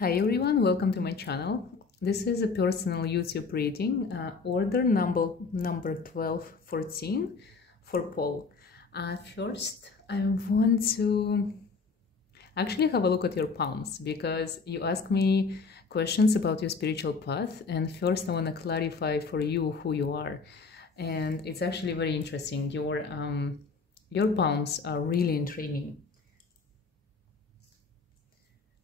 Hi everyone, welcome to my channel. This is a personal YouTube reading, order number 1214 for Paul. First, I want to actually have a look at your palms because you asked me questions about your spiritual path, and first I want to clarify for you who you are. And it's actually very interesting. Your palms are really intriguing.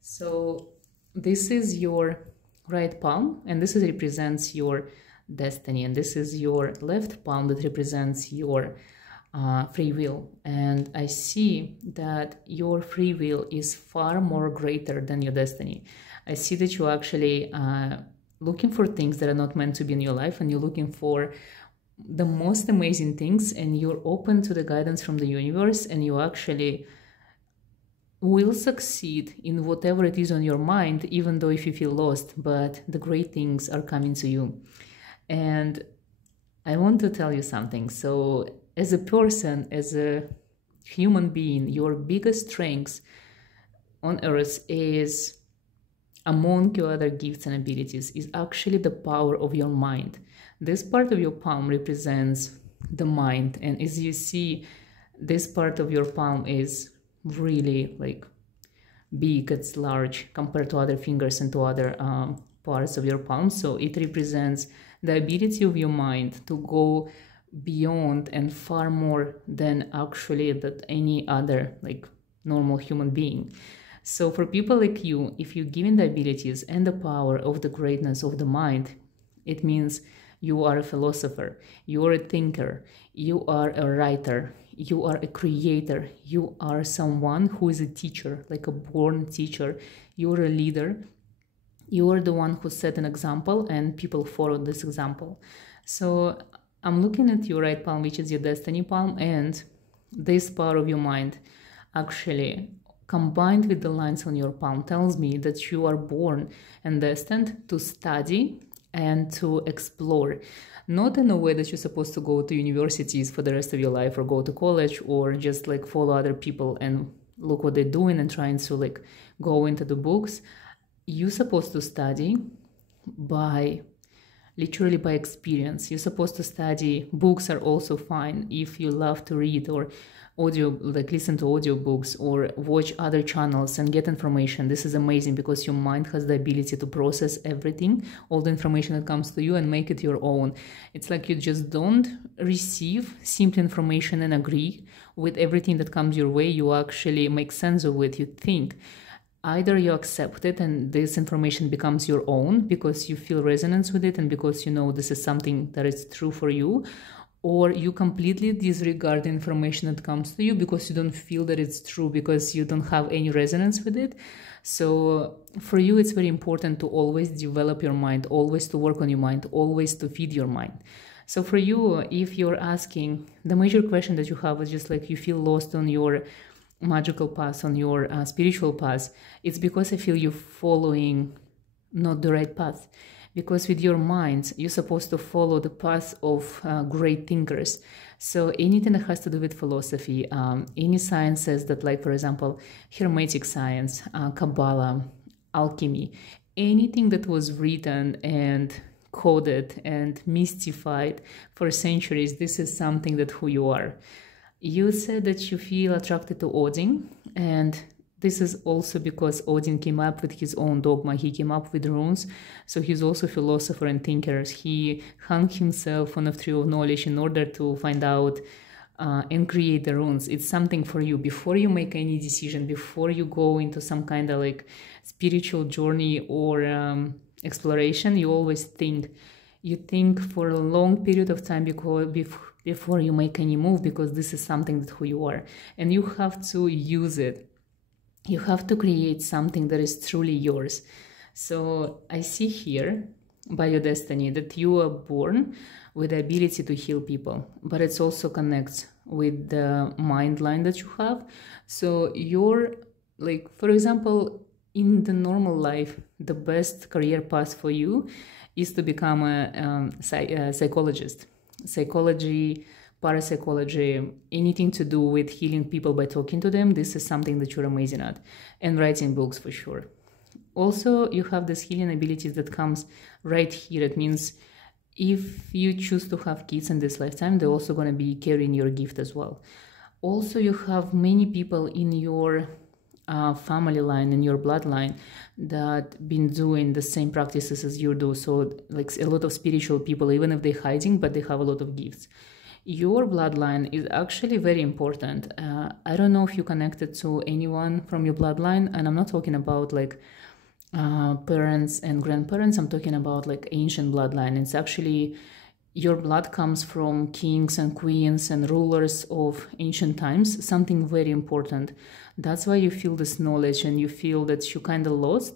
So this is your right palm, and this represents your destiny, and this is your left palm that represents your free will. And I see that your free will is far more greater than your destiny. I see that you're actually looking for things that are not meant to be in your life, and you're looking for the most amazing things, and you're open to the guidance from the universe, and you actually will succeed in whatever it is on your mind, even though if you feel lost, but the great things are coming to you. And I want to tell you something. So as a person, as a human being, your biggest strengths on earth is, among your other gifts and abilities, is actually the power of your mind. This part of your palm represents the mind, and as you see, this part of your palm is really like big, it's large compared to other fingers and to other parts of your palm. So it represents the ability of your mind to go beyond and far more than actually that any other like normal human being. So for people like you, if you're given the abilities and the power of the greatness of the mind, it means you are a philosopher, you are a thinker, you are a writer, you are a creator, you are someone who is a teacher, like a born teacher, you're a leader, you are the one who set an example and people follow this example. So I'm looking at your right palm, which is your destiny palm, and this part of your mind actually combined with the lines on your palm tells me that you are born and destined to study and to explore, not in a way that you're supposed to go to universities for the rest of your life or go to college or just like follow other people and look what they're doing and trying to like go into the books. You're supposed to study by literally by experience. You're supposed to study. Books are also fine if you love to read or audio, like listen to audiobooks or watch other channels and get information. This is amazing because your mind has the ability to process everything, all the information that comes to you, and make it your own. It's like you just don't receive simple information and agree with everything that comes your way. You actually make sense of it. You think. Either you accept it and this information becomes your own because you feel resonance with it and because you know this is something that is true for you, or you completely disregard the information that comes to you because you don't feel that it's true, because you don't have any resonance with it. So for you, it's very important to always develop your mind, always to work on your mind, always to feed your mind. So for you, if you're asking, the major question that you have is just like you feel lost on your magical path, on your spiritual path, it's because I feel you're following not the right path. Because with your mind, you're supposed to follow the path of great thinkers. So anything that has to do with philosophy, any sciences that, like, for example, Hermetic science, Kabbalah, alchemy, anything that was written and coded and mystified for centuries, this is something that who you are. You said that you feel attracted to Odin, and this is also because Odin came up with his own dogma. He came up with runes, so he's also a philosopher and thinker. He hung himself on a tree of knowledge in order to find out and create the runes. It's something for you. Before you make any decision, before you go into some kind of like spiritual journey or exploration, you always think. You think for a long period of time before you make any move, because this is something that who you are, and you have to use it. You have to create something that is truly yours. So I see here by your destiny that you are born with the ability to heal people, but it also connects with the mind line that you have. So you're like, for example, in the normal life, the best career path for you is to become a psychologist. Psychology, parapsychology, anything to do with healing people by talking to them, this is something that you're amazing at. And writing books for sure. Also, you have this healing abilities that comes right here. It means if you choose to have kids in this lifetime, they're also going to be carrying your gift as well. Also, you have many people in your family line, in your bloodline, that been doing the same practices as you do. So like a lot of spiritual people, even if they're hiding, but they have a lot of gifts. Your bloodline is actually very important. I don't know if you connected to anyone from your bloodline, and I'm not talking about like parents and grandparents. I'm talking about like ancient bloodline. It's actually your blood comes from kings and queens and rulers of ancient times, something very important. That's why you feel this knowledge and you feel that you kind of lost,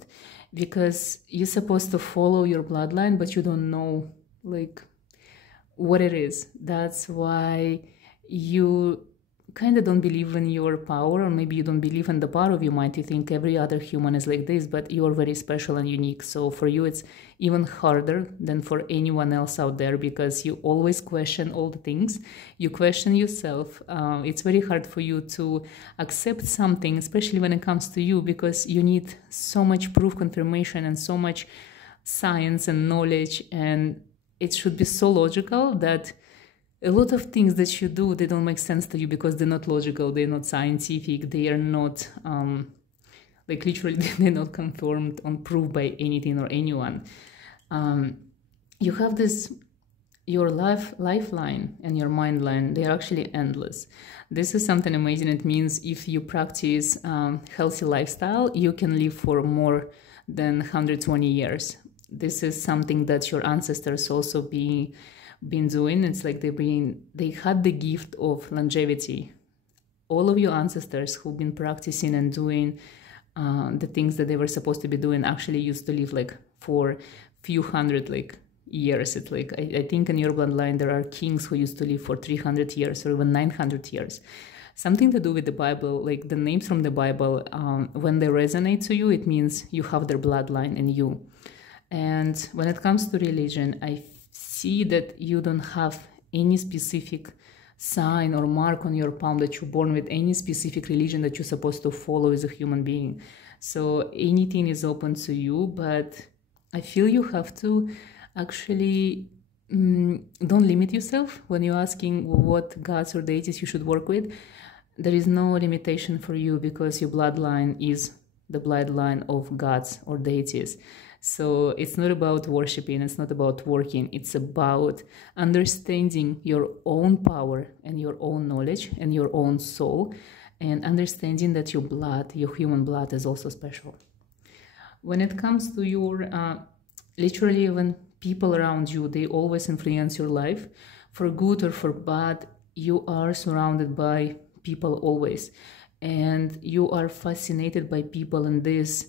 because you're supposed to follow your bloodline, but you don't know like what it is. That's why you kind of don't believe in your power, or maybe you don't believe in the power of your mind. You think every other human is like this, but you're very special and unique. So for you, it's even harder than for anyone else out there, because you always question all the things. You question yourself. It's very hard for you to accept something, especially when it comes to you, because you need so much proof, confirmation, and so much science and knowledge. And it should be so logical that a lot of things that you do, they don't make sense to you because they're not logical, they're not scientific, they are not, like literally, they're not confirmed or proved by anything or anyone. You have this, your lifeline and your mind line, they are actually endless. This is something amazing. It means if you practice healthy lifestyle, you can live for more than 120 years. This is something that your ancestors also been doing. It's like they had the gift of longevity. All of your ancestors who've been practicing and doing the things that they were supposed to be doing actually used to live like for few hundred like years. It's like I think in your bloodline there are kings who used to live for 300 years or even 900 years. Something to do with the Bible, like the names from the Bible, when they resonate to you, it means you have their bloodline in you. And when it comes to religion, I see that you don't have any specific sign or mark on your palm that you're born with any specific religion that you're supposed to follow as a human being. So anything is open to you, but I feel you have to actually don't limit yourself when you're asking what gods or deities you should work with. There is no limitation for you because your bloodline is the bloodline of gods or deities. So it's not about worshiping, it's not about working, it's about understanding your own power and your own knowledge and your own soul, and understanding that your blood, your human blood, is also special. When it comes to your, literally when people around you, they always influence your life, for good or for bad, you are surrounded by people always, and you are fascinated by people in this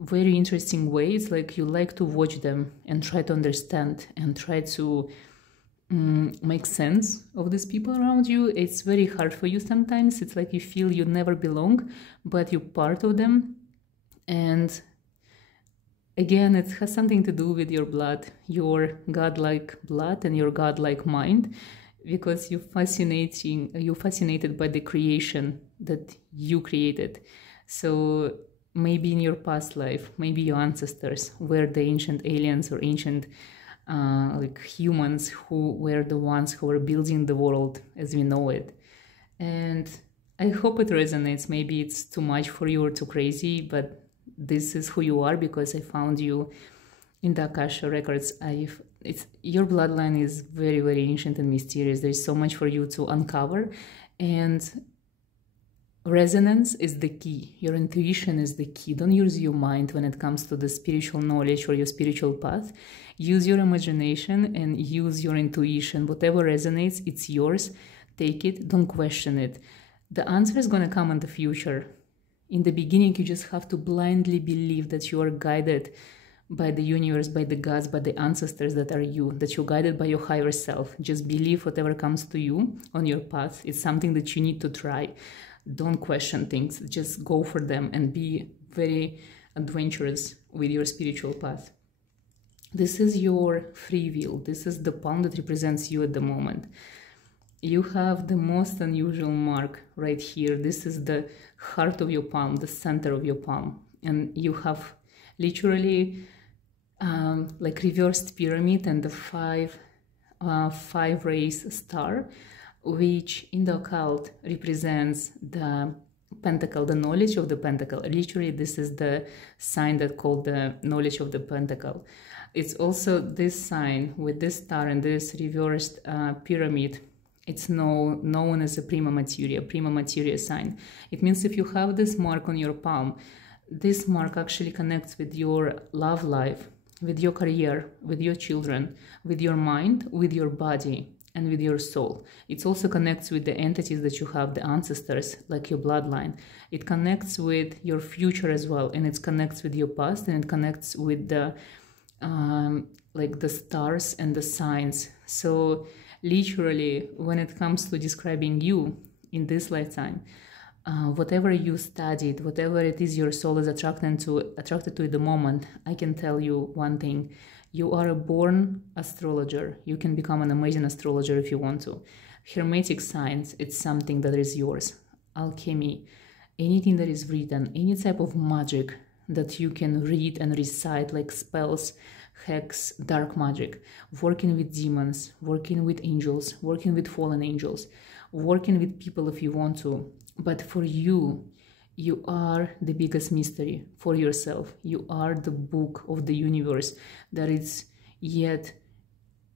very interesting ways. Like you like to watch them and try to understand and try to make sense of these people around you. It's very hard for you sometimes. It's like you feel you never belong, but you're part of them. And again, it has something to do with your blood, your godlike blood and your godlike mind, because you're fascinated by the creation that you created. So maybe in your past life, maybe your ancestors were the ancient aliens or ancient like humans who were the ones who were building the world as we know it. And I hope it resonates. Maybe it's too much for you or too crazy, but this is who you are because I found you in the Akasha records. Your bloodline is very, very ancient and mysterious. There's so much for you to uncover, and resonance is the key. Your intuition is the key. Don't use your mind when it comes to the spiritual knowledge or your spiritual path. Use your imagination and use your intuition. Whatever resonates, it's yours. Take it. Don't question it. The answer is going to come in the future. In the beginning, you just have to blindly believe that you are guided by the universe, by the gods, by the ancestors that are you, that you're guided by your higher self. Just believe whatever comes to you on your path. It's something that you need to try. Don't question things, just go for them and be very adventurous with your spiritual path. This is your free will. This is the palm that represents you at the moment. You have the most unusual mark right here. This is the heart of your palm, the center of your palm. And you have literally like reversed pyramid and the five rays star, which in the occult represents the pentacle, the knowledge of the pentacle. Literally, this is the sign that called the knowledge of the pentacle. It's also this sign with this star and this reversed pyramid. It's known as a prima materia sign. It means if you have this mark on your palm, this mark actually connects with your love life, with your career, with your children, with your mind, with your body, and with your soul. It also connects with the entities that you have, the ancestors, like your bloodline. It connects with your future as well, and it connects with your past, and it connects with the like the stars and the signs. So literally, when it comes to describing you in this lifetime, whatever you studied, whatever it is your soul is attracted to at the moment, I can tell you one thing. You are a born astrologer. You can become an amazing astrologer if you want to. Hermetic science, it's something that is yours. Alchemy, anything that is written, any type of magic that you can read and recite, like spells, hacks, dark magic, working with demons, working with angels, working with fallen angels, working with people if you want to. But for you, you are the biggest mystery for yourself. You are the book of the universe that is yet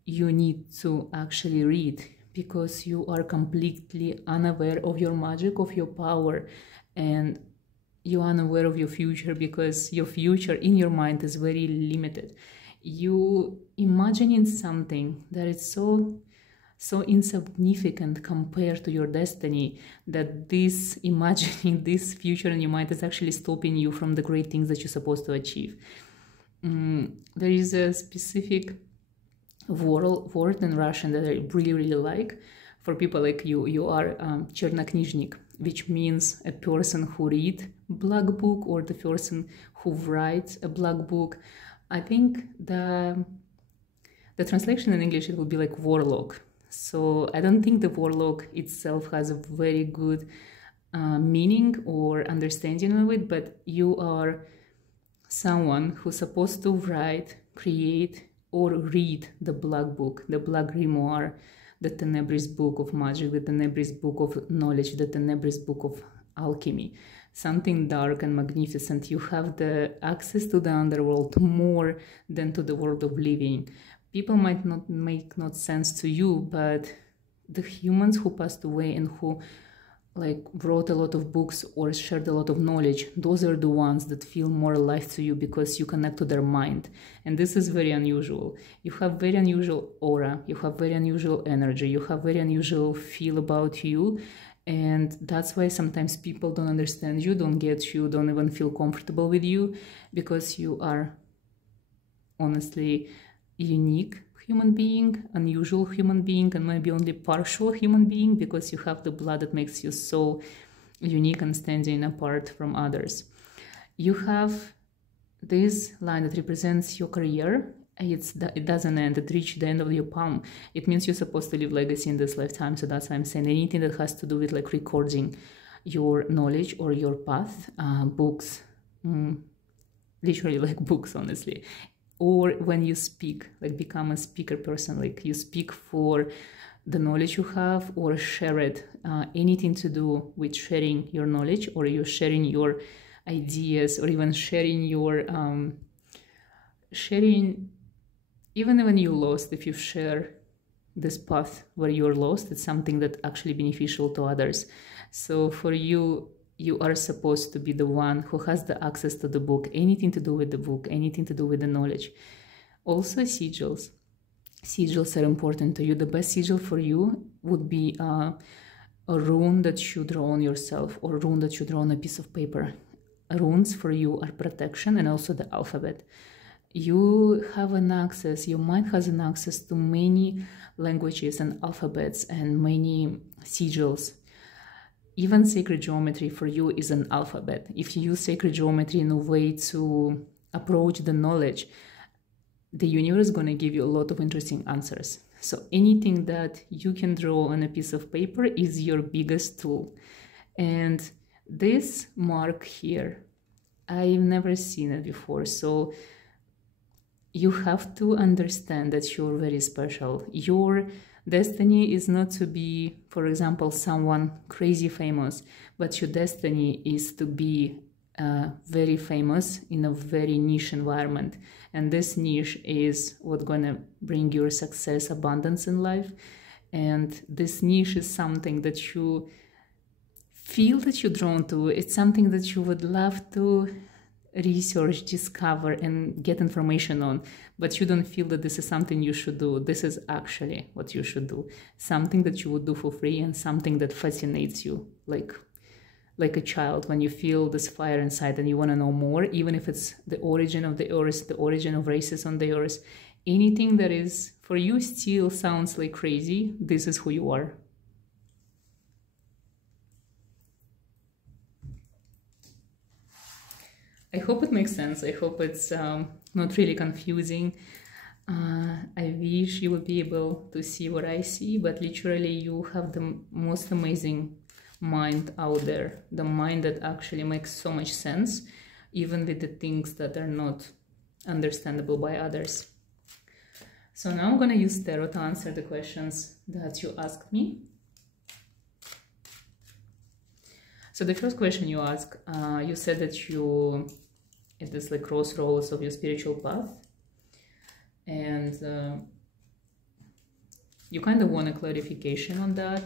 you need to actually read, because you are completely unaware of your magic, of your power, and you are unaware of your future, because your future in your mind is very limited. You imagining something that is so insignificant compared to your destiny, that this imagining this future in your mind is actually stopping you from the great things that you're supposed to achieve. There is a specific word in Russian that I really like for people like you. You are chernoknizhnik, which means a person who reads black book, or the person who writes a black book. I think the translation in English, it would be like warlock. So I don't think the warlock itself has a very good meaning or understanding of it, but you are someone who's supposed to write, create, or read the black book, the black grimoire, the Tenebris book of magic, the Tenebris book of knowledge, the Tenebris book of alchemy. Something dark and magnificent. You have the access to the underworld more than to the world of living. People might not make no sense to you, but the humans who passed away and who like wrote a lot of books or shared a lot of knowledge, those are the ones that feel more alive to you, because you connect to their mind. And this is very unusual. You have very unusual aura, you have very unusual energy, you have very unusual feel about you. And that's why sometimes people don't understand you, don't get you, don't even feel comfortable with you, because you are honestly unique human being, unusual human being, and maybe only partial human being, because you have the blood that makes you so unique and standing apart from others. You have this line that represents your career. It doesn't end, it reaches the end of your palm. It means you're supposed to leave legacy in this lifetime. So that's why I'm saying anything that has to do with like recording your knowledge or your path, books, literally like books, honestly. Or when you speak, like become a speaker person, like you speak for the knowledge you have, or share it, anything to do with sharing your knowledge, or you're sharing your ideas, or even sharing your, even when you're lost, if you share this path where you're lost, it's something that's actually beneficial to others. So for you, you are supposed to be the one who has the access to the book, anything to do with the book, anything to do with the knowledge. Also sigils. Sigils are important to you. The best sigil for you would be a rune that you draw on yourself, or a rune that you draw on a piece of paper. Runes for you are protection, and also the alphabet. You have an access, your mind has an access to many languages and alphabets and many sigils. Even sacred geometry for you is an alphabet. If you use sacred geometry in a way to approach the knowledge, the universe is going to give you a lot of interesting answers. So anything that you can draw on a piece of paper is your biggest tool. And this mark here, I've never seen it before. So you have to understand that you're very special. Your destiny is not to be, for example, someone crazy famous, but your destiny is to be very famous in a very niche environment. And this niche is what's gonna bring your success, abundance in life. And this niche is something that you feel that you're drawn to. It's something that you would love to research, discover, and get information on, but you don't feel that this is something you should do. This is actually what you should do. Something that you would do for free, and something that fascinates you, like a child when you feel this fire inside and you want to know more, even if it's the origin of the earth, the origin of races on the earth. Anything that is for you still sounds like crazy. This is who you are. I hope it makes sense. I hope it's not really confusing. I wish you would be able to see what I see, but literally you have the most amazing mind out there, the mind that actually makes so much sense, even with the things that are not understandable by others. So now I'm going to use tarot to answer the questions that you asked me. So the first question you asked, you said that you at this like crossroads of your spiritual path, and you kind of want a clarification on that.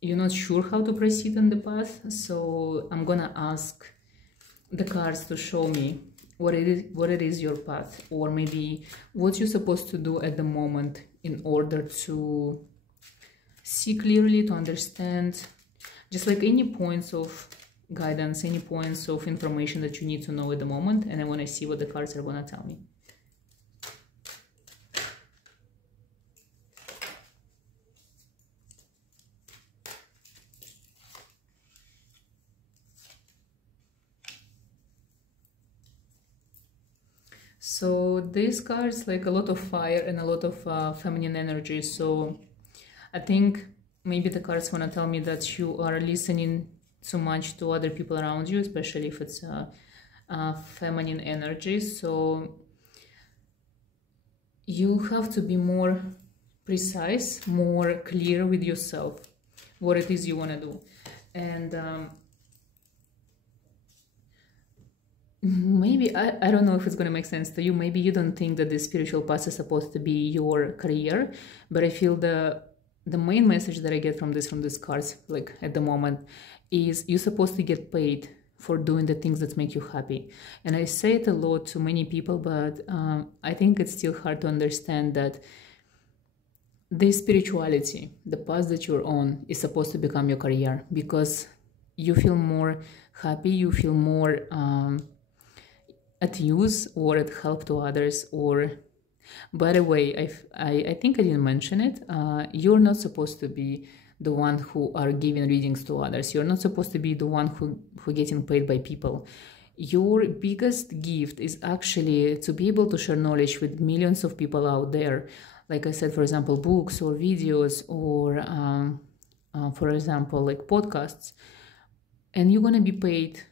You're not sure how to proceed on the path, so I'm gonna ask the cards to show me what it is your path, or maybe what you're supposed to do at the moment in order to see clearly, to understand, just like any points of guidance, any points of information that you need to know at the moment. And I want to see what the cards are going to tell me. So these cards, like a lot of fire and a lot of feminine energy. So I think maybe the cards want to tell me that you are listening too much to other people around you, especially if it's feminine energy. So you have to be more precise, more clear with yourself, what it is you want to do. And maybe, I don't know if it's going to make sense to you. Maybe you don't think that the spiritual path is supposed to be your career, but I feel the main message that I get from these cards, like at the moment, is you're supposed to get paid for doing the things that make you happy. And I say it a lot to many people, but I think it's still hard to understand that this spirituality, the path that you're on, is supposed to become your career, because you feel more happy, you feel more at use or at help to others. Or, by the way, I think I didn't mention it, you're not supposed to be the one who are giving readings to others. You're not supposed to be the one who getting paid by people. Your biggest gift is actually to be able to share knowledge with millions of people out there. Like I said, for example, books or videos, or for example, like podcasts. And you're going to be paid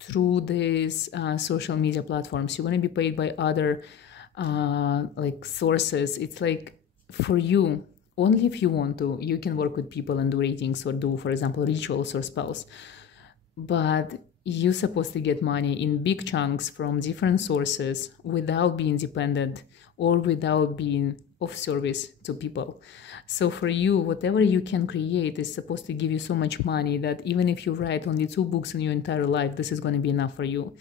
through these social media platforms. You're going to be paid by other like sources. It's like, for you, only if you want to, you can work with people and do readings or do, for example, rituals or spells. But you're supposed to get money in big chunks from different sources without being dependent or without being of service to people. So for you, whatever you can create is supposed to give you so much money that even if you write only 2 books in your entire life, this is going to be enough for you.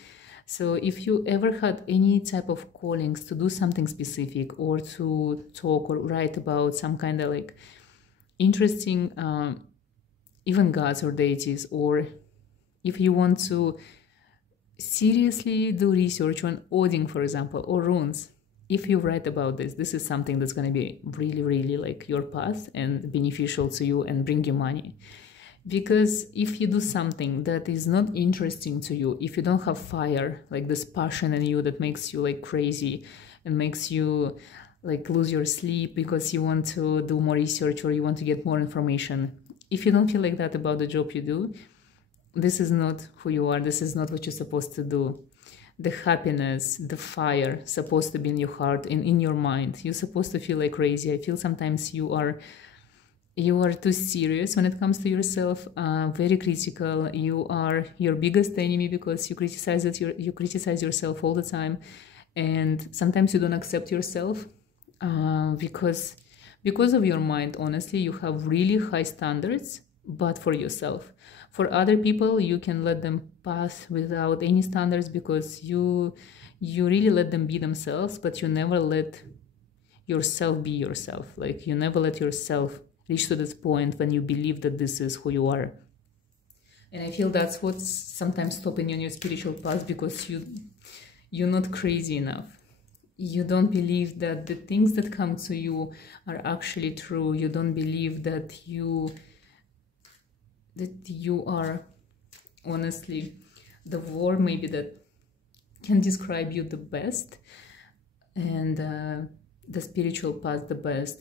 So if you ever had any type of callings to do something specific, or to talk or write about some kind of like interesting even gods or deities, or if you want to seriously do research on Odin, for example, or runes, if you write about this, this is something that's going to be really, really like your path and beneficial to you and bring you money. Because if you do something that is not interesting to you, if you don't have fire, like this passion in you that makes you like crazy and makes you like lose your sleep because you want to do more research or you want to get more information, if you don't feel like that about the job you do, this is not who you are. This is not what you're supposed to do. The happiness, the fire supposed to be in your heart and in your mind. You're supposed to feel like crazy. I feel sometimes you are too serious when it comes to yourself, very critical. You are your biggest enemy because you criticize yourself all the time, and sometimes you don't accept yourself because of your mind. Honestly, you have really high standards, but for yourself. For other people, you can let them pass without any standards because you really let them be themselves, but you never let yourself be yourself. Like, you never let yourself reach to this point when you believe that this is who you are. And I feel that's what's sometimes stopping you on your spiritual path, because you're not crazy enough. You don't believe that the things that come to you are actually true. You don't believe that you are, honestly, the word maybe that can describe you the best, and the spiritual path the best.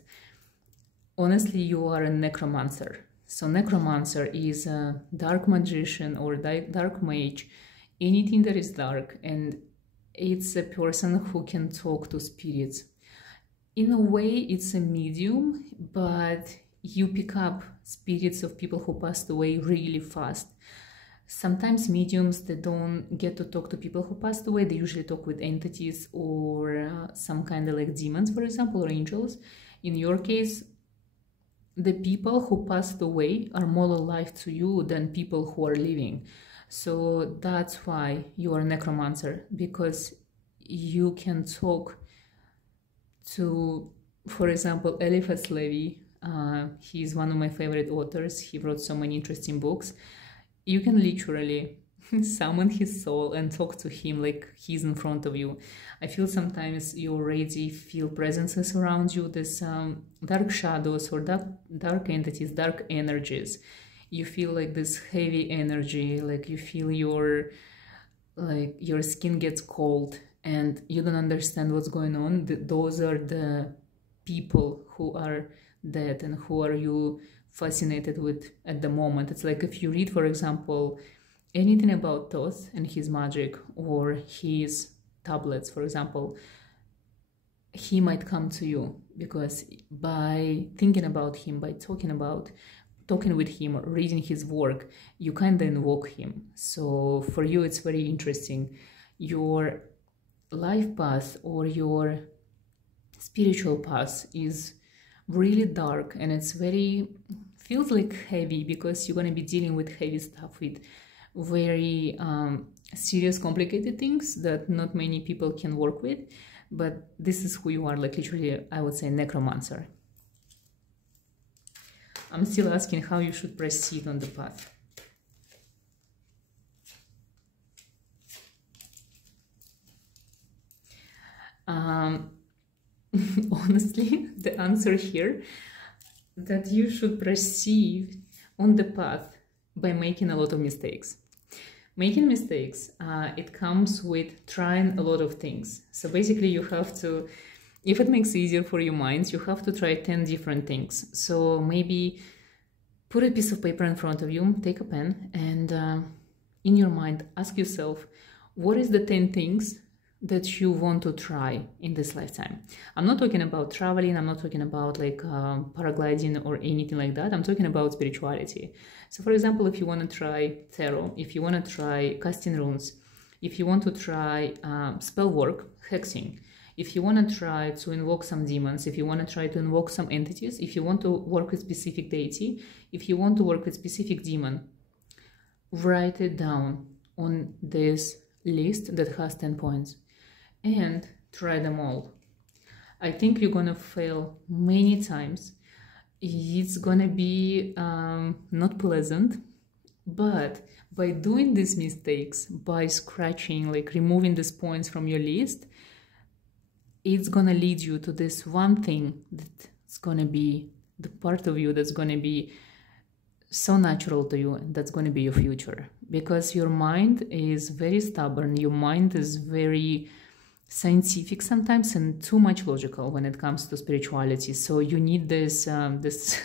Honestly, you are a necromancer. So necromancer is a dark magician or dark mage, anything that is dark, and it's a person who can talk to spirits. In a way, it's a medium, but you pick up spirits of people who passed away really fast. Sometimes mediums, they don't get to talk to people who passed away. They usually talk with entities or some kind of like demons, for example, or angels. In your case, the people who passed away are more alive to you than people who are living. So that's why you are a necromancer, because you can talk to, for example, Eliphas Levi. He's one of my favorite authors. He wrote so many interesting books. You can literally summon his soul and talk to him like he's in front of you. I feel sometimes you already feel presences around you, this dark shadows or dark entities, dark energies. You feel like this heavy energy, like you feel your skin gets cold and you don't understand what's going on. Those are the people who are dead and who are you fascinated with at the moment. It's like if you read, for example, anything about Thoth and his magic or his tablets, for example, he might come to you because by thinking about him, by talking with him or reading his work, you kind of invoke him. So for you, it's very interesting. Your life path or your spiritual path is really dark, and it's feels like heavy, because you're going to be dealing with heavy stuff, with very serious, complicated things that not many people can work with. But this is who you are, like literally, I would say, necromancer. I'm still asking how you should proceed on the path. Honestly, the answer here, that you should proceed on the path by making a lot of mistakes. Making mistakes, it comes with trying a lot of things. So basically you have to, if it makes it easier for your minds, you have to try 10 different things. So maybe put a piece of paper in front of you, take a pen, and in your mind ask yourself, what is the 10 things that you want to try in this lifetime? I'm not talking about traveling, I'm not talking about like paragliding or anything like that. I'm talking about spirituality. So for example, if you want to try tarot, if you want to try casting runes, if you want to try spell work, hexing, if you want to try to invoke some demons, if you want to try to invoke some entities, if you want to work with specific deity, if you want to work with specific demon, write it down on this list that has 10 points. And try them all. I think you're gonna fail many times. It's gonna be not pleasant, but by doing these mistakes, by scratching, like removing these points from your list, it's gonna lead you to this one thing that's gonna be the part of you that's gonna be so natural to you, and that's gonna be your future. Because your mind is very stubborn, your mind is very scientific sometimes and too much logical when it comes to spirituality. So you need this this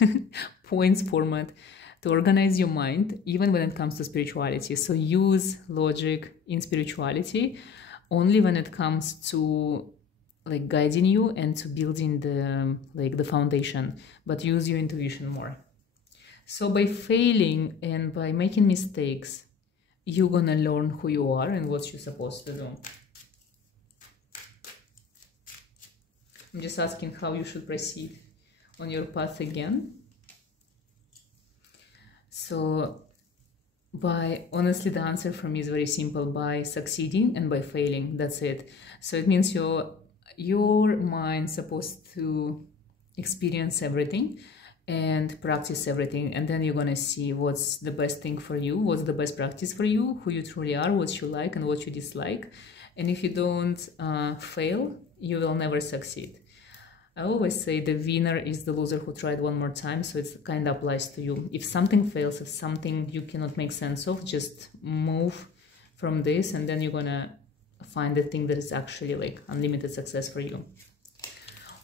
points format to organize your mind, even when it comes to spirituality. So use logic in spirituality only when it comes to like guiding you and to building the foundation, but use your intuition more. So by failing and by making mistakes, you're gonna learn who you are and what you're supposed to do. I'm just asking how you should proceed on your path again. So honestly, the answer for me is very simple: by succeeding and by failing. That's it. So it means your mind's supposed to experience everything and practice everything, and then you're gonna see what's the best thing for you, what's the best practice for you, who you truly are, what you like and what you dislike. And if you don't fail, you will never succeed. I always say the winner is the loser who tried one more time, so it kind of applies to you. If something fails, if something you cannot make sense of, just move from this, and then you're gonna find the thing that is actually like unlimited success for you.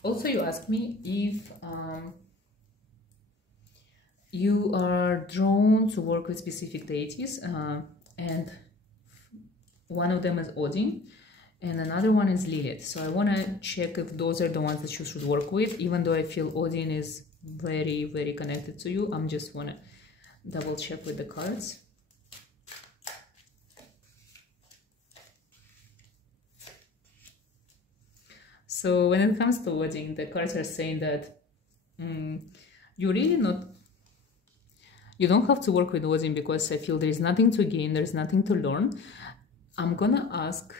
Also, you asked me if you are drawn to work with specific deities, and one of them is Odin and another one is Lilith. So I want to check if those are the ones that you should work with. Even though I feel Odin is very, very connected to you, I'm just want to double check with the cards. So when it comes to Odin, the cards are saying that you don't have to work with Odin, because I feel there is nothing to gain, there's nothing to learn. I'm gonna ask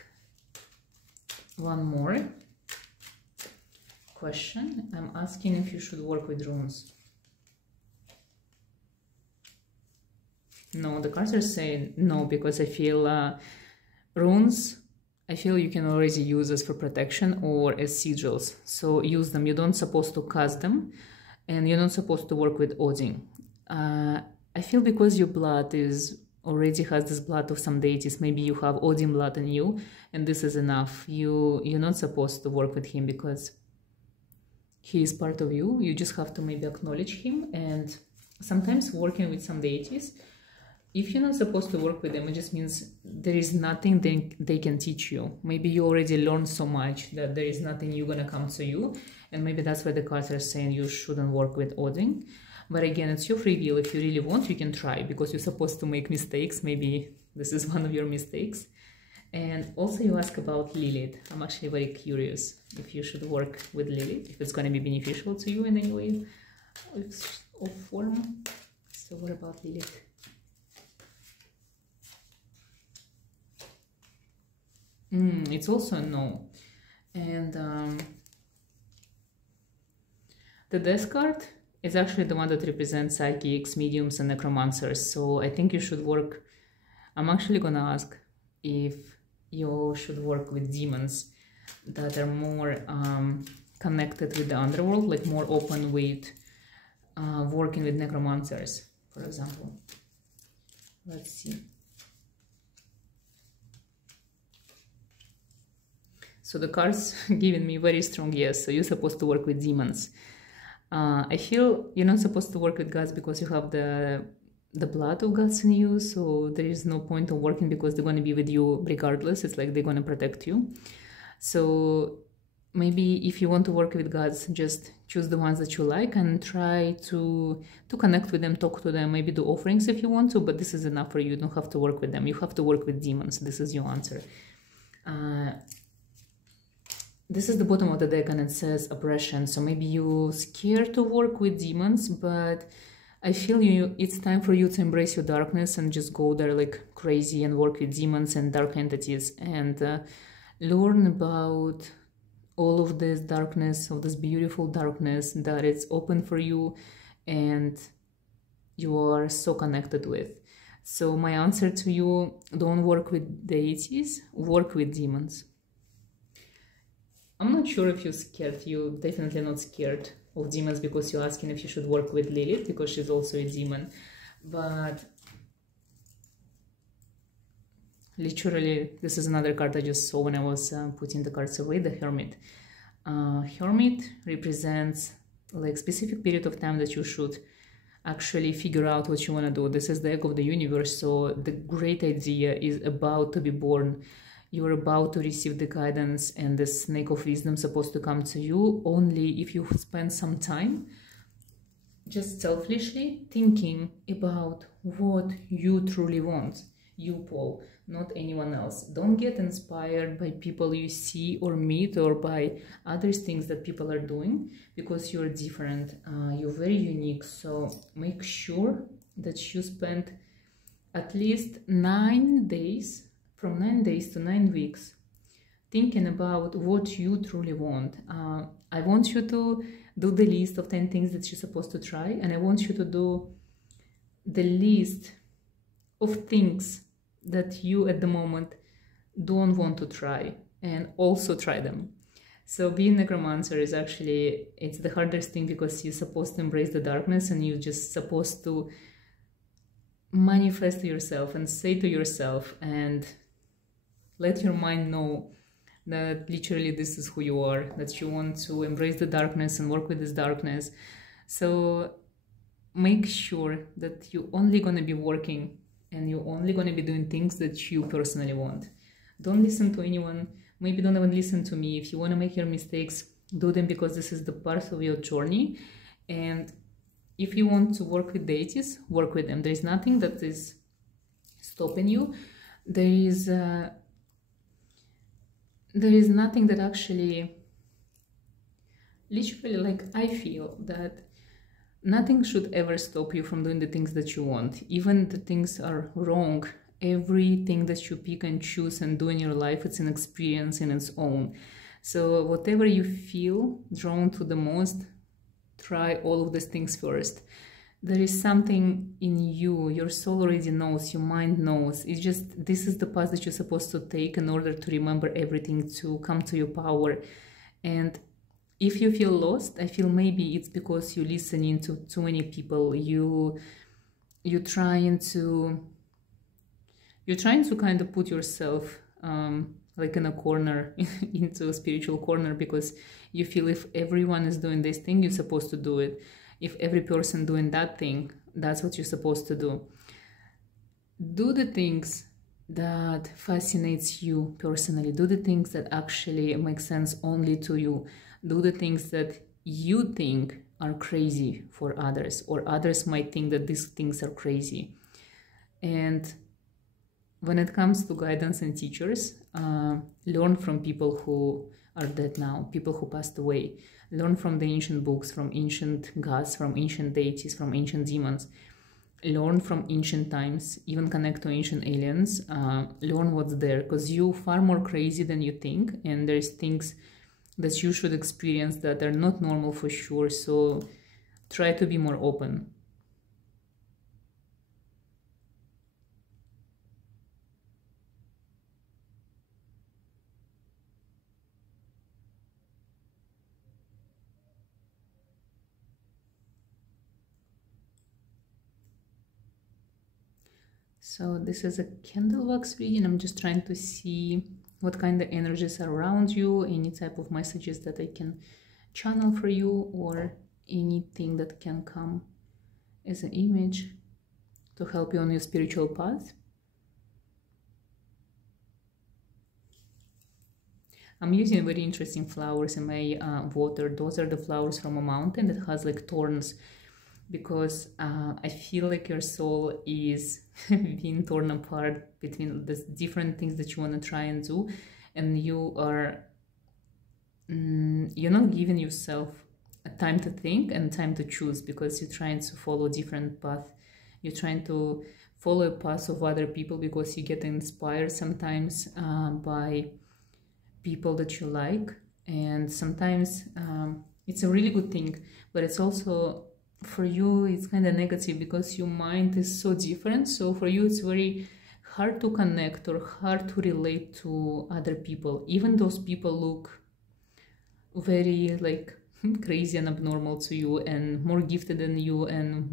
one more question. I'm asking if you should work with runes. No, the cards are saying no, because I feel runes, I feel you can already use as for protection or as sigils. So use them. You're not supposed to cast them, and you're not supposed to work with Odin. I feel because your blood already has this blood of some deities, maybe you have Odin blood in you, and this is enough. You're not supposed to work with him because he is part of you. You just have to maybe acknowledge him. And sometimes working with some deities, if you're not supposed to work with them, it just means there is nothing they can teach you. Maybe you already learned so much that there is nothing you're gonna come to you, and maybe that's why the cards are saying you shouldn't work with Odin. But again, it's your free will. If you really want, you can try, because you're supposed to make mistakes. Maybe this is one of your mistakes. And also you ask about Lilith. I'm actually very curious if you should work with Lilith, if it's going to be beneficial to you in any way or form. So what about Lilith? It's also a no. And the Death card is actually the one that represents psychics, mediums, and necromancers. So I think you should work. I'm actually gonna ask if you should work with demons that are more connected with the underworld, like more open with working with necromancers, for example. Let's see. So the cards giving me very strong yes. So you're supposed to work with demons. I feel you're not supposed to work with gods because you have the blood of gods in you, so there is no point of working, because they're going to be with you regardless. It's like they're going to protect you. So maybe if you want to work with gods, just choose the ones that you like and try to connect with them, talk to them, maybe do offerings if you want to, but this is enough for you. You don't have to work with them. You have to work with demons. This is your answer. This is the bottom of the deck, and it says oppression. So maybe you're scared to work with demons, but I feel it's time for you to embrace your darkness and just go there like crazy and work with demons and dark entities, and learn about all of this darkness, of this beautiful darkness that it's open for you and you are so connected with. So my answer to you, don't work with deities, work with demons. I'm not sure if you're scared. You're definitely not scared of demons, because you're asking if you should work with Lilith, because she's also a demon. But literally, this is another card I just saw when I was putting the cards away, the Hermit. Hermit represents like specific period of time that you should actually figure out what you want to do. This is the egg of the universe, so the great idea is about to be born. You're about to receive the guidance, and the snake of wisdom supposed to come to you only if you spend some time just selfishly thinking about what you truly want. You, Paul, not anyone else. Don't get inspired by people you see or meet, or by other things that people are doing, because you're different. You're very unique. So make sure that you spend at least 9 days, from 9 days to 9 weeks, thinking about what you truly want. I want you to do the list of 10 things that you're supposed to try, and I want you to do the list of things that you at the moment don't want to try, and also try them. So being necromancer is actually, it's the hardest thing, because you're supposed to embrace the darkness, and you're just supposed to manifest yourself and say to yourself and let your mind know that literally this is who you are, that you want to embrace the darkness and work with this darkness. So make sure that you're only going to be working, and you're only going to be doing things that you personally want. Don't listen to anyone. Maybe don't even listen to me. If you want to make your mistakes, do them, because this is the part of your journey. And if you want to work with deities, work with them. There is nothing that is stopping you. There is nothing that actually, literally, like, I feel that nothing should ever stop you from doing the things that you want. Even the things are wrong. Everything that you pick and choose and do in your life, it's an experience in its own. So whatever you feel drawn to the most, try all of these things first. There is something in you, your soul already knows, your mind knows. It's just, this is the path that you're supposed to take in order to remember everything, to come to your power. And if you feel lost, I feel maybe it's because you're listening to too many people. You're trying to kind of put yourself like in a corner, into a spiritual corner, because you feel if everyone is doing this thing, you're supposed to do it. If every person doing that thing, that's what you're supposed to do. Do the things that fascinates you personally. Do the things that actually make sense only to you. Do the things that you think are crazy for others, or others might think that these things are crazy. And when it comes to guidance and teachers, learn from people who are dead now, people who passed away. Learn from the ancient books, from ancient gods, from ancient deities, from ancient demons. Learn from ancient times, even connect to ancient aliens. Learn what's there, because you're far more crazy than you think, and there's things that you should experience that are not normal for sure. So try to be more open. So this is a candle wax reading. I'm just trying to see what kind of energies are around you, any type of messages that I can channel for you, or anything that can come as an image to help you on your spiritual path. I'm using very interesting flowers in my water. Those are the flowers from a mountain that has like thorns, because I feel like your soul is being torn apart between the different things that you want to try and do, and you are you're not giving yourself a time to think and time to choose, because you're trying to follow different path. You're trying to follow a path of other people because you get inspired sometimes by people that you like, and sometimes it's a really good thing, but it's also, for you, it's kind of negative because your mind is so different. So for you, it's very hard to connect or hard to relate to other people. Even those people look very like crazy and abnormal to you, and more gifted than you, and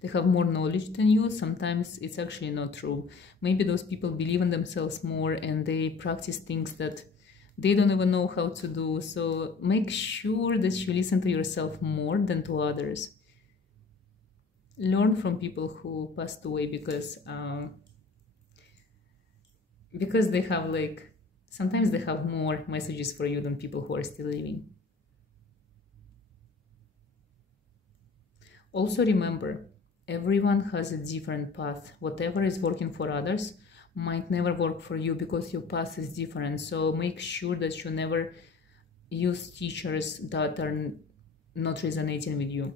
they have more knowledge than you. Sometimes it's actually not true. Maybe those people believe in themselves more, and they practice things that they don't even know how to do. So make sure that you listen to yourself more than to others. learn from people who passed away, because they have like, sometimes they have more messages for you than people who are still living. Also remember, everyone has a different path. Whatever is working for others might never work for you because your path is different. So make sure that you never use teachers that are not resonating with you.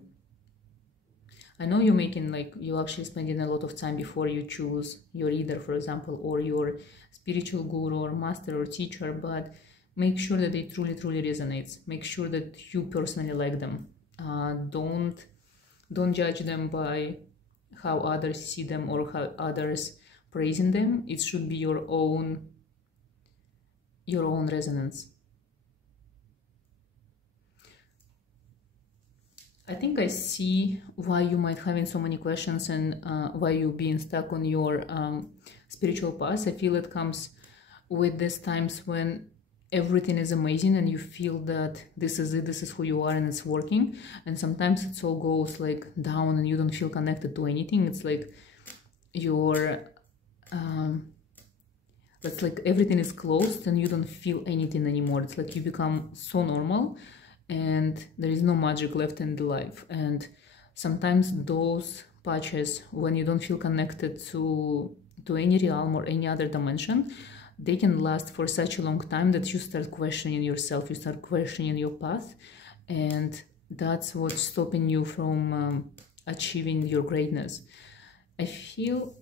I know you're making like, you're actually spending a lot of time before you choose your leader, for example, or your spiritual guru or master or teacher, but make sure that they truly resonate. Make sure that you personally like them. Don't judge them by how others see them or how others praising them. It should be your own resonance. I think I see why you might having so many questions and why you being stuck on your spiritual path. I feel it comes with these times when everything is amazing and you feel that this is it, this is who you are and it's working. And sometimes it all goes like down and you don't feel connected to anything. It's like it's like everything is closed and you don't feel anything anymore. It's like you become so normal and there is no magic left in the life. And sometimes those patches, when you don't feel connected to any realm or any other dimension, they can last for such a long time that you start questioning yourself, you start questioning your path, and that's what's stopping you from achieving your greatness. I feel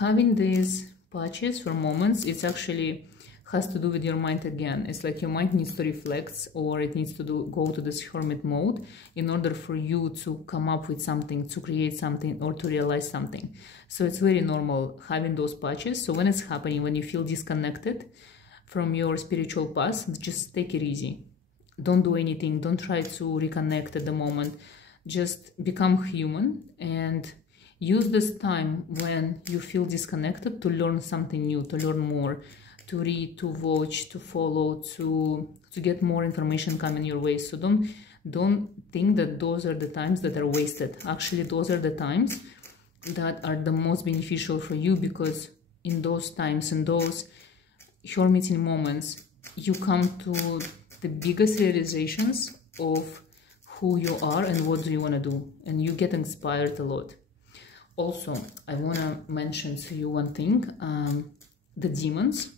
having these patches for moments, it's actually has to do with your mind again. It's like your mind needs to reflect, or it needs to go to this hermit mode in order for you to come up with something, to create something, or to realize something. So it's very normal having those patches. So when it's happening, when you feel disconnected from your spiritual path, just take it easy. Don't do anything. Don't try to reconnect at the moment. Just become human and use this time when you feel disconnected to learn something new, to learn more, to read, to watch, to follow, to get more information coming your way. So don't think that those are the times that are wasted. Actually, those are the times that are the most beneficial for you, because in those times, in those hermiting moments, you come to the biggest realizations of who you are and what do you want to do, and you get inspired a lot. Also, I want to mention to you one thing. The demons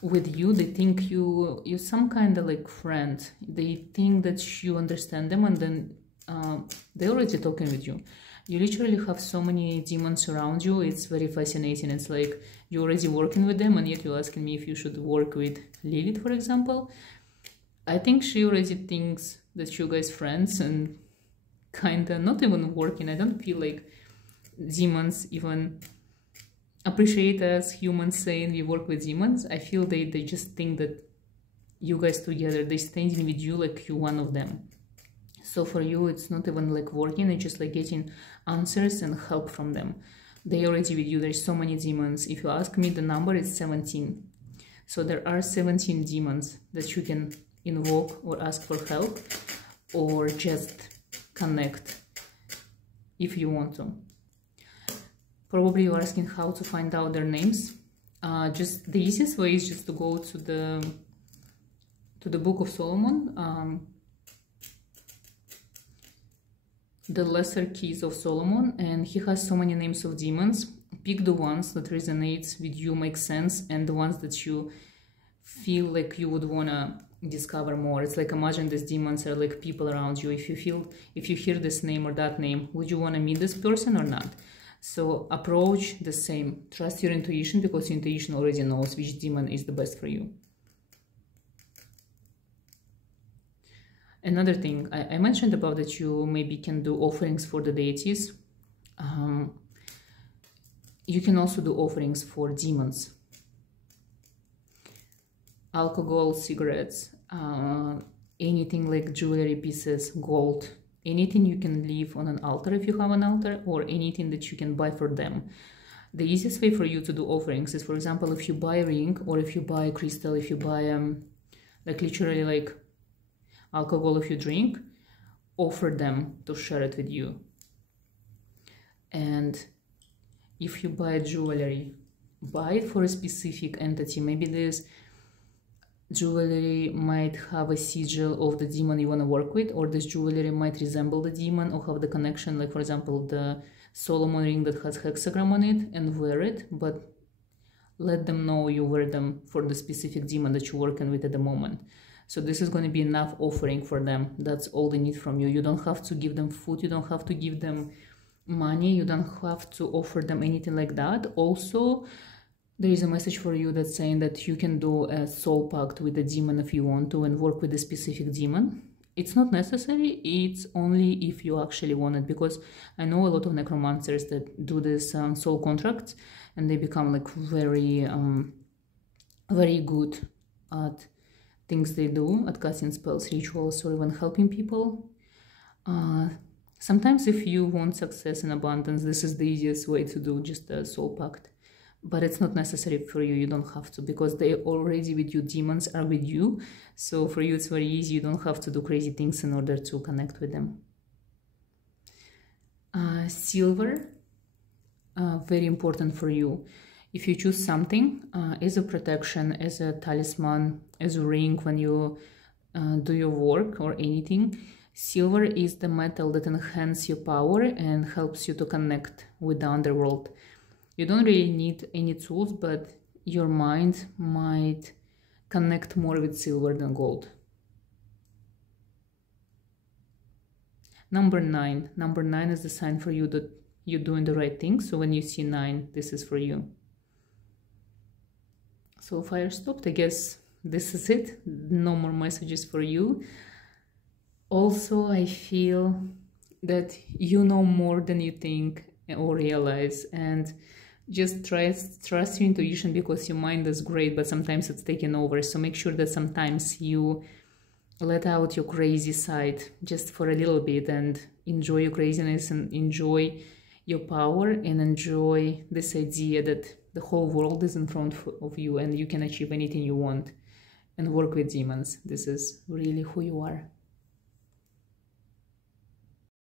with you, they think you're some kind of like friend. They think that you understand them, and then they're already talking with you. You literally have so many demons around you. It's very fascinating. It's like you're already working with them, and yet you're asking me if you should work with Lilith, for example. I think she already thinks that you guys friends, and kind of not even working. I don't feel like demons even appreciate us humans saying we work with demons. I feel they just think that you guys together, they standing with you like you one of them. So for you, it's not even like working, it's just like getting answers and help from them. They already with you. There's so many demons. If you ask me, the number is 17. So there are 17 demons that you can invoke or ask for help, or just connect if you want to. Probably you're asking how to find out their names. Just the easiest way is just to go to the Book of Solomon, the Lesser Keys of Solomon, and he has so many names of demons. Pick the ones that resonate with you, make sense, and the ones that you feel like you would wanna discover more. It's like, imagine these demons are like people around you. If you hear this name or that name, would you wanna meet this person or not? So approach the same. Trust your intuition, because your intuition already knows which demon is the best for you. Another thing, I mentioned about that you maybe can do offerings for the deities. You can also do offerings for demons. Alcohol, cigarettes, anything like jewelry pieces, gold, anything you can leave on an altar if you have an altar, or anything that you can buy for them. The easiest way for you to do offerings is, for example, if you buy a ring, or if you buy a crystal, if you buy like literally like alcohol, if you drink, offer them to share it with you. And if you buy jewelry, buy it for a specific entity. Maybe this jewelry might have a sigil of the demon you want to work with, or this jewelry might resemble the demon or have the connection, like for example the Solomon ring that has hexagram on it, and wear it, but let them know you wear them for the specific demon that you're working with at the moment. So this is going to be enough offering for them. That's all they need from you. You don't have to give them food, you don't have to give them money, you don't have to offer them anything like that. Also, there is a message for you that's saying that you can do a soul pact with the demon if you want to and work with a specific demon. It's not necessary, it's only if you actually want it, because I know a lot of necromancers that do this soul contracts and they become like very good at things they do, at casting spells, rituals, or even helping people. Sometimes if you want success and abundance, this is the easiest way to do, just a soul pact. But it's not necessary for you, you don't have to, because they already with you, demons are with you. So for you it's very easy, you don't have to do crazy things in order to connect with them. Silver, very important for you. If you choose something as a protection, as a talisman, as a ring when you do your work or anything, silver is the metal that enhances your power and helps you to connect with the underworld. You don't really need any tools, but your mind might connect more with silver than gold. Number 9. Number 9 is the sign for you that you're doing the right thing. So when you see 9, this is for you. So fire stopped. I guess this is it. No more messages for you. Also, I feel that you know more than you think or realize, and just trust your intuition, because your mind is great, but sometimes it's taken over. So make sure that sometimes you let out your crazy side just for a little bit and enjoy your craziness and enjoy your power and enjoy this idea that the whole world is in front of you and you can achieve anything you want and work with demons. This is really who you are.